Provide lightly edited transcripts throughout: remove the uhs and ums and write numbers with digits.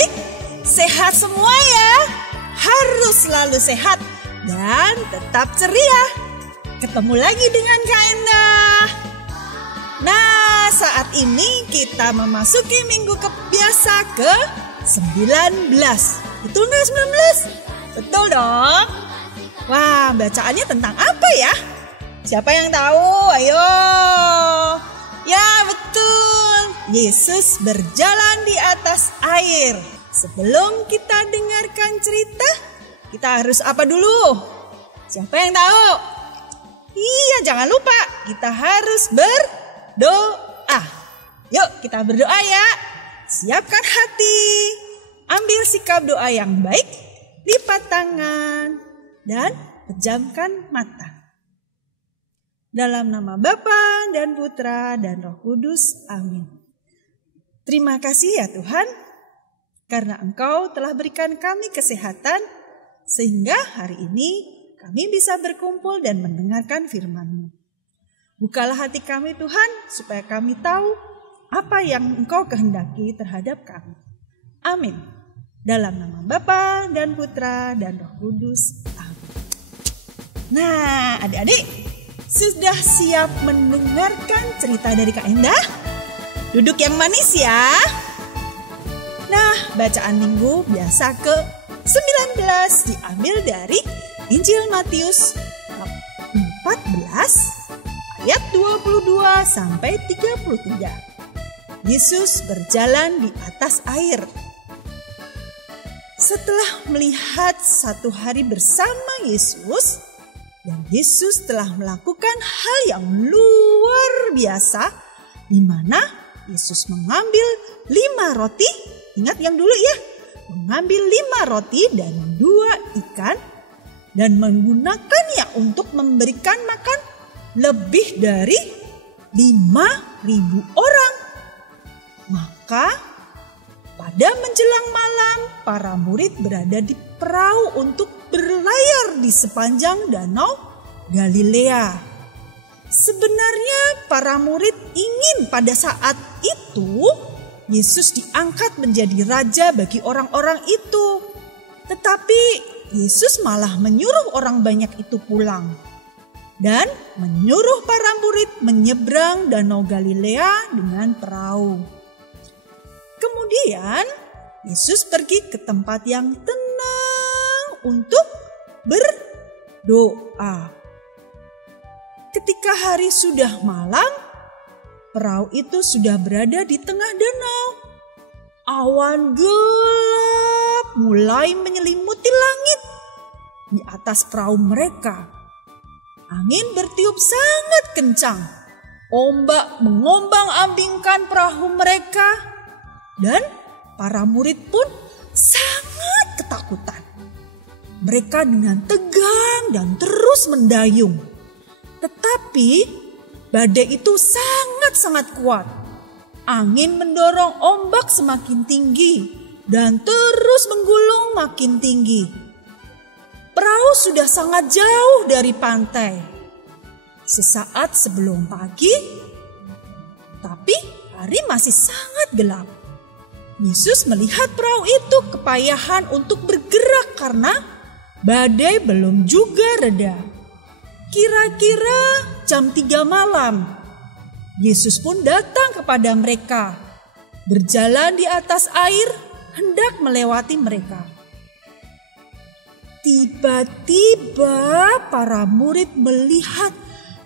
adik-adik sehat semua ya. Harus selalu sehat dan tetap ceria. Ketemu lagi dengan Kak Endah. Nah, saat ini kita memasuki minggu biasa ke-19. Betul nggak 19? Betul dong. Wah, bacaannya tentang apa ya? Siapa yang tahu? Ayo. Ya, betul. Yesus berjalan di atas air. Sebelum kita dengarkan cerita, kita harus apa dulu? Siapa yang tahu? Iya, jangan lupa. Kita harus berdoa. Yuk, kita berdoa ya. Siapkan hati. Ambil sikap doa yang baik. Lipat tangan. Dan pejamkan mata. Dalam nama Bapa dan Putra dan Roh Kudus. Amin. Terima kasih ya Tuhan, karena Engkau telah berikan kami kesehatan, sehingga hari ini kami bisa berkumpul dan mendengarkan firman-Mu. Bukalah hati kami Tuhan, supaya kami tahu apa yang Engkau kehendaki terhadap kami. Amin. Dalam nama Bapa dan Putra dan Roh Kudus. Amin. Nah, adik-adik, sudah siap mendengarkan cerita dari Kak Endah? Duduk yang manis ya. Nah, bacaan minggu biasa ke-19 diambil dari Injil Matius 14 ayat 22 sampai 33. Yesus berjalan di atas air. Setelah melihat satu hari bersama Yesus, dan Yesus telah melakukan hal yang luar biasa, di mana Yesus mengambil 5 roti, ingat yang dulu ya, mengambil 5 roti dan 2 ikan, dan menggunakannya untuk memberikan makan lebih dari 5.000 orang. Maka pada menjelang malam, para murid berada di perahu untuk berlayar di sepanjang danau Galilea. Sebenarnya para murid ingin pada saat itu Yesus diangkat menjadi raja bagi orang-orang itu. Tetapi Yesus malah menyuruh orang banyak itu pulang dan menyuruh para murid menyeberang danau Galilea dengan perahu. Kemudian Yesus pergi ke tempat yang tenang untuk berdoa. Ketika hari sudah malam, perahu itu sudah berada di tengah danau. Awan gelap mulai menyelimuti langit di atas perahu mereka. Angin bertiup sangat kencang. Ombak mengombang-ambingkan perahu mereka. Dan para murid pun sangat ketakutan. Mereka dengan tegang dan terus mendayung. Tetapi badai itu sangat-sangat kuat. Angin mendorong ombak semakin tinggi dan terus menggulung makin tinggi. Perahu sudah sangat jauh dari pantai. Sesaat sebelum pagi, tapi hari masih sangat gelap. Yesus melihat perahu itu kepayahan untuk bergerak karena badai belum juga reda. Kira-kira jam 3 malam, Yesus pun datang kepada mereka, berjalan di atas air, hendak melewati mereka. Tiba-tiba para murid melihat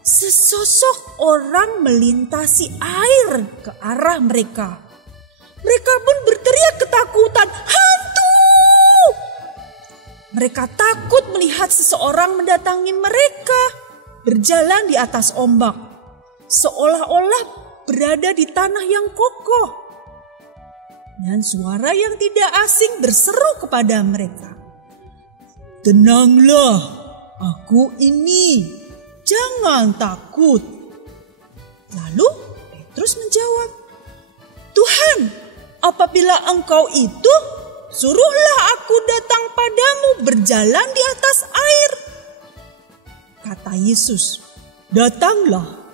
sesosok orang melintasi air ke arah mereka. Mereka pun berteriak ketakutan, "Hantu!" Mereka takut melihat seseorang mendatangi mereka, berjalan di atas ombak, seolah-olah berada di tanah yang kokoh. Dan suara yang tidak asing berseru kepada mereka, "Tenanglah, aku ini, jangan takut." Lalu Petrus menjawab, "Tuhan, apabila Engkau itu, suruhlah aku datang padamu berjalan di atas air." Kata Yesus, "Datanglah."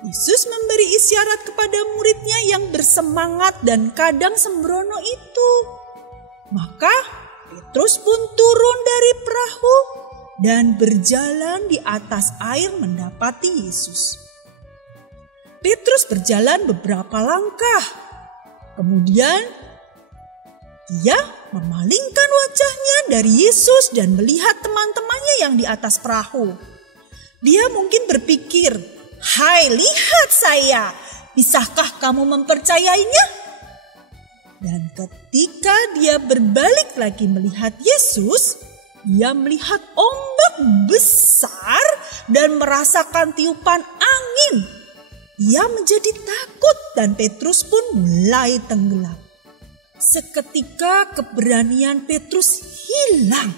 Yesus memberi isyarat kepada muridnya yang bersemangat dan kadang sembrono itu. Maka Petrus pun turun dari perahu dan berjalan di atas air mendapati Yesus. Petrus berjalan beberapa langkah. Kemudian dia memalingkan wajahnya dari Yesus dan melihat teman-temannya yang di atas perahu. Dia mungkin berpikir, "Hai, lihat saya, bisakah kamu mempercayainya?" Dan ketika dia berbalik lagi melihat Yesus, dia melihat ombak besar dan merasakan tiupan angin. Ia menjadi takut dan Petrus pun mulai tenggelam. Seketika keberanian Petrus hilang.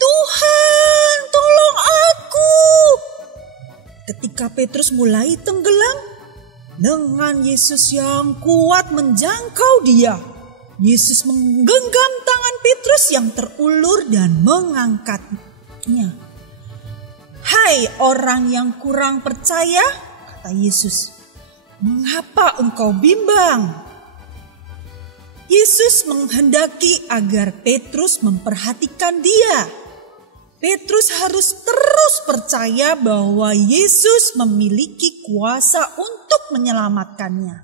"Tuhan, tolong aku!" Ketika Petrus mulai tenggelam, lengan Yesus yang kuat menjangkau dia. Yesus menggenggam tangan Petrus yang terulur dan mengangkatnya. "Hai orang yang kurang percaya," kata Yesus, "mengapa engkau bimbang?" Yesus menghendaki agar Petrus memperhatikan dia. Petrus harus terus percaya bahwa Yesus memiliki kuasa untuk menyelamatkannya.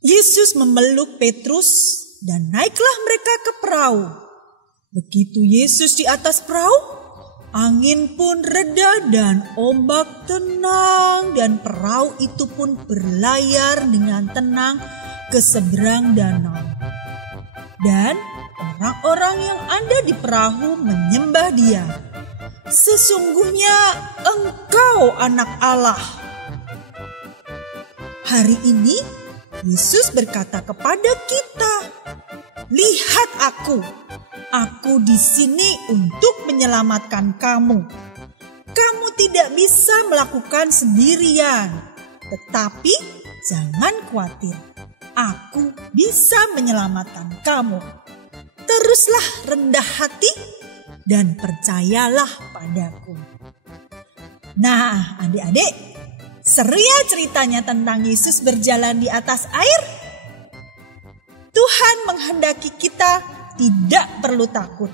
Yesus memeluk Petrus dan naiklah mereka ke perahu. Begitu Yesus di atas perahu, angin pun reda dan ombak tenang dan perahu itu pun berlayar dengan tenang ke seberang danau. Dan orang-orang yang ada di perahu menyembah dia. "Sesungguhnya engkau anak Allah." Hari ini Yesus berkata kepada kita, "Lihat aku di sini untuk menyelamatkan kamu. Kamu tidak bisa melakukan sendirian, tetapi jangan khawatir. Aku bisa menyelamatkan kamu. Teruslah rendah hati dan percayalah padaku." Nah, adik-adik, seru ya ceritanya tentang Yesus berjalan di atas air? Tuhan menghendaki kita tidak perlu takut,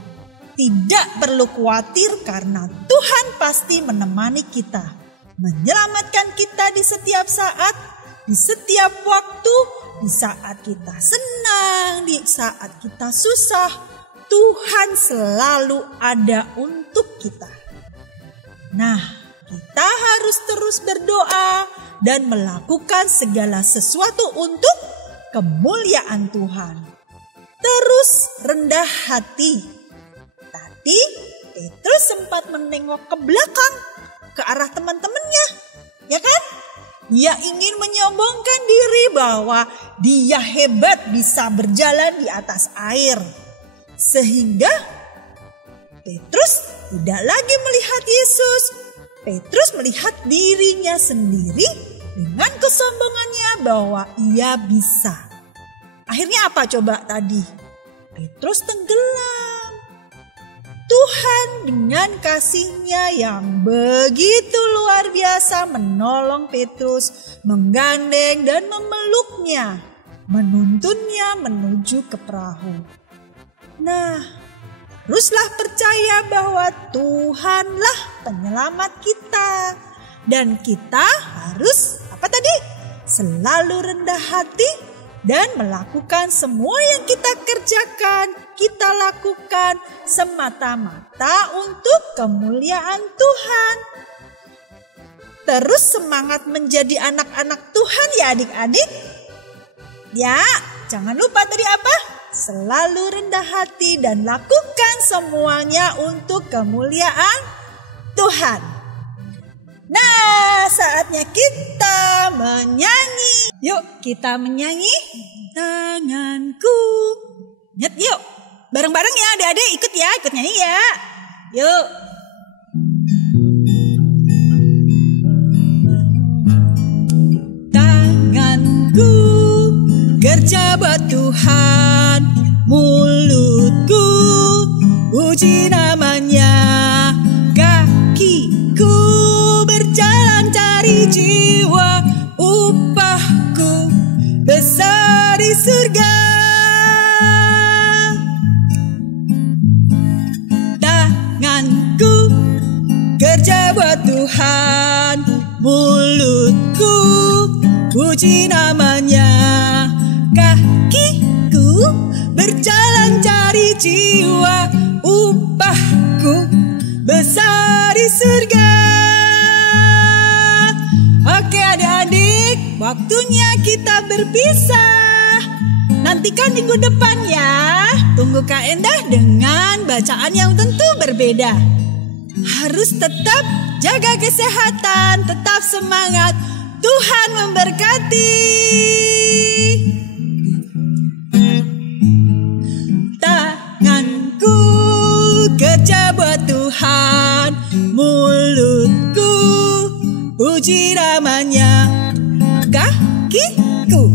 tidak perlu khawatir karena Tuhan pasti menemani kita, menyelamatkan kita di setiap saat, di setiap waktu, di saat kita senang, di saat kita susah. Tuhan selalu ada untuk kita. Nah, kita harus terus berdoa dan melakukan segala sesuatu untuk kemuliaan Tuhan. Terus rendah hati. Tadi Petrus sempat menengok ke belakang, ke arah teman-temannya, ya kan? Dia ingin menyombongkan diri bahwa dia hebat bisa berjalan di atas air. Sehingga Petrus tidak lagi melihat Yesus. Petrus melihat dirinya sendiri dengan kesombongannya bahwa ia bisa. Akhirnya apa coba tadi? Petrus tenggelam. Tuhan dengan kasih-Nya yang begitu luar biasa menolong Petrus, menggandeng dan memeluknya, menuntunnya menuju ke perahu. Nah, teruslah percaya bahwa Tuhanlah penyelamat kita. Dan kita harus apa tadi? Selalu rendah hati dan melakukan semua yang kita kerjakan, kita lakukan semata-mata untuk kemuliaan Tuhan. Terus semangat menjadi anak-anak Tuhan ya adik-adik. Ya, jangan lupa tadi apa? Selalu rendah hati dan lakukan semuanya untuk kemuliaan Tuhan. Nah, saatnya kita menyanyi. Yuk kita menyanyi. Tanganku. Yuk, bareng-bareng ya adik-adik, ikut ya, ikut nyanyi ya. Yuk. Tanganku kerja buat Tuhan, mulutku puji namanya, kakiku berjalan cari jiwa. mulutku puji namanya. Kakiku berjalan cari jiwa, upahku besar di surga. Oke adik-adik, waktunya kita berpisah. Nantikan minggu depan ya. Tunggu Kak Endah dengan bacaan yang tentu berbeda. Harus tetap jaga kesehatan, tetap semangat. Tuhan memberkati. Tanganku kerja buat Tuhan, mulutku puji namanya. Kakiku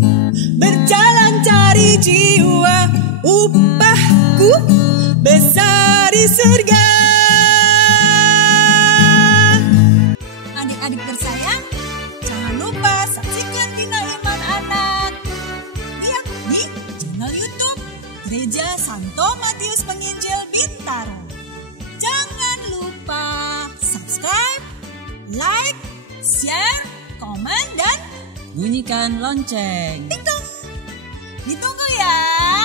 berjalan cari jiwa, upahku besar di surga. Adik-adik tersayang, jangan lupa saksikan Bina Iman Anak lihat di channel YouTube Gereja Santo Matius Penginjil Bintaro. Jangan lupa subscribe, like, share, komen, dan bunyikan lonceng. Ditunggu ya.